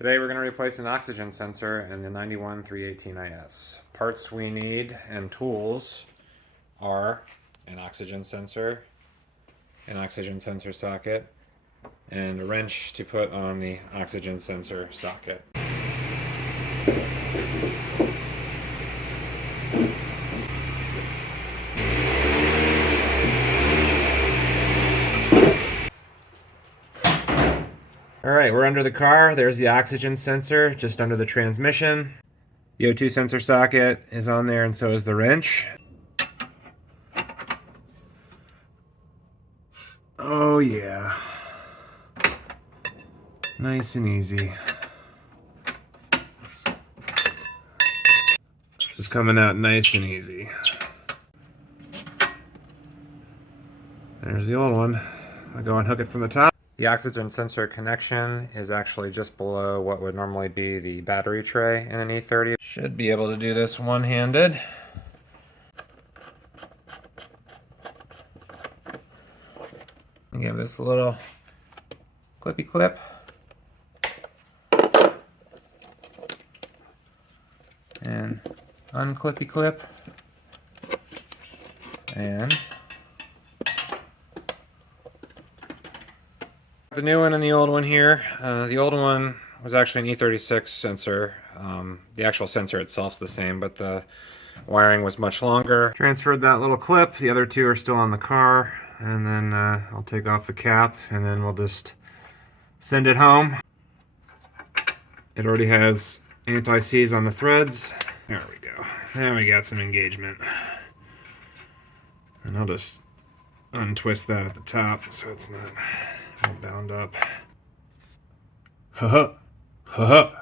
Today we're going to replace an oxygen sensor in the 91318IS. Parts we need and tools are an oxygen sensor socket, and a wrench to put on the oxygen sensor socket. Alright, we're under the car. There's the oxygen sensor just under the transmission. The O2 sensor socket is on there, and so is the wrench. Oh yeah. Nice and easy. This is coming out nice and easy. There's the old one. I'll go and hook it from the top. The oxygen sensor connection is actually just below what would normally be the battery tray in an E30. Should be able to do this one-handed. Give this a little clippy clip. And unclippy clip. And the new one and the old one here. The old one was actually an E36 sensor. The actual sensor itself's the same, but the wiring was much longer. Transferred that little clip. The other two are still on the car. And then I'll take off the cap, and then we'll just send it home. It already has anti-seize on the threads. There we go. Now we got some engagement. And I'll just untwist that at the top so it's not all bound up. Ha ha. Ha ha.